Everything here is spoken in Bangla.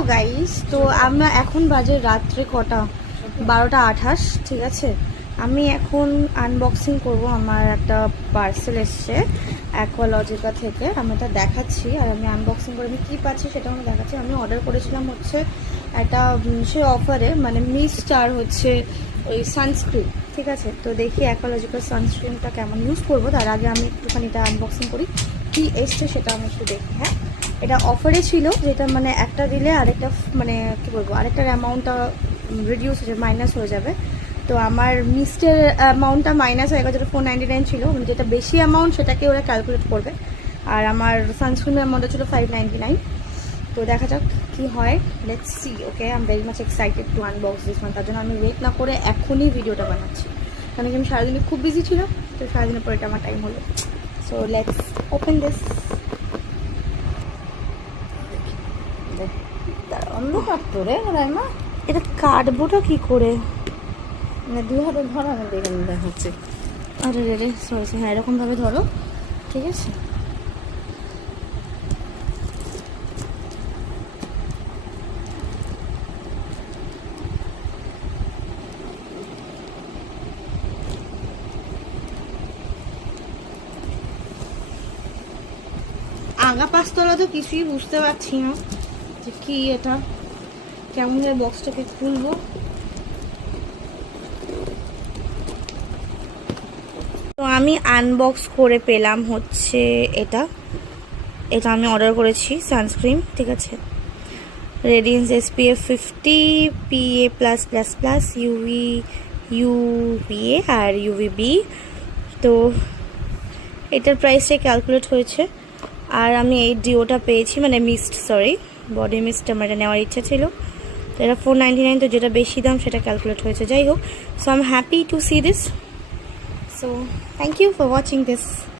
হ্যালো গাইস, তো আমরা এখন বাজে রাত্রে কটা 12:28, ঠিক আছে। আমি এখন আনবক্সিং করব। আমার একটা পার্সেল এসছে অ্যাকোয়ালজিকা থেকে, আমি এটা দেখাচ্ছি। আর আমি আনবক্সিং করে আমি কী পাচ্ছি সেটা আমি দেখাচ্ছি। আমি অর্ডার করেছিলাম হচ্ছে একটা সে অফারে, মানে মিস্ট আর হচ্ছে ওই সানস্ক্রিন, ঠিক আছে। তো দেখি অ্যাকোয়ালজিকার সানস্ক্রিনটা কেমন ইউজ করবো, তার আগে আমি একটুখানি এটা আনবক্সিং করি। কী এসছে সেটা আমি একটু দেখি। হ্যাঁ, এটা অফারে ছিল, যেটা মানে একটা দিলে আরেকটা মানে কী বলবো, আরেকটার অ্যামাউন্টটা রিডিউস হয়ে যাবে, মাইনাস হয়ে যাবে। তো আমার মিস্টের অ্যামাউন্টটা মাইনাস হয়ে গেছে, যেটা 499 ছিল, যেটা বেশি অ্যামাউন্ট সেটাকে ওরা ক্যালকুলেট করবে। আর আমার সানস্ক্রিনের অ্যামাউন্টটা ছিল 599। তো দেখা যাক কী হয়, let's see. Okay, I am very much excited to unbox this one. তার জন্য আমি ওয়েট না করে এখনই ভিডিওটা বানাচ্ছি, কারণ কি আমি সারাদিনে খুব বিজি ছিলাম। তো সারাদিনের পরে এটা আমার টাইম হলো। So let's open this. অন্ধকার তো রে রাইমা, এটা কাটবোটা কি করে? মানে দুই হাতে ধরা আমি দেখে দেখাচ্ছে। আরে রে রে, সরি, হ্যাঁ এরকমভাবে ধরো, ঠিক আছে। আগা পাঁচতলা তো কিছুই বুঝতে পারছি না যে কি এটা, কেমন করে বক্সটাকে খুলবো। তো আমি আনবক্স করে পেলাম হচ্ছে এটা এটা আমি অর্ডার করেছি সানস্ক্রিন, ঠিক আছে। রেডিয়েন্স SPF 50 PA+++ UVA আর UVB। তো এটার প্রাইসটা ক্যালকুলেট হয়েছে। আর আমি এই ডিওটা পেয়েছি, মানে মিস্ট, সরি, বডি মিস্ট আমার এটা নেওয়ার ইচ্ছা ছিল। তো এটা 499, তো যেটা বেশি দাম সেটা ক্যালকুলেট হয়েছে। যাই হোক, so I am happy to see this. So thank you for watching this.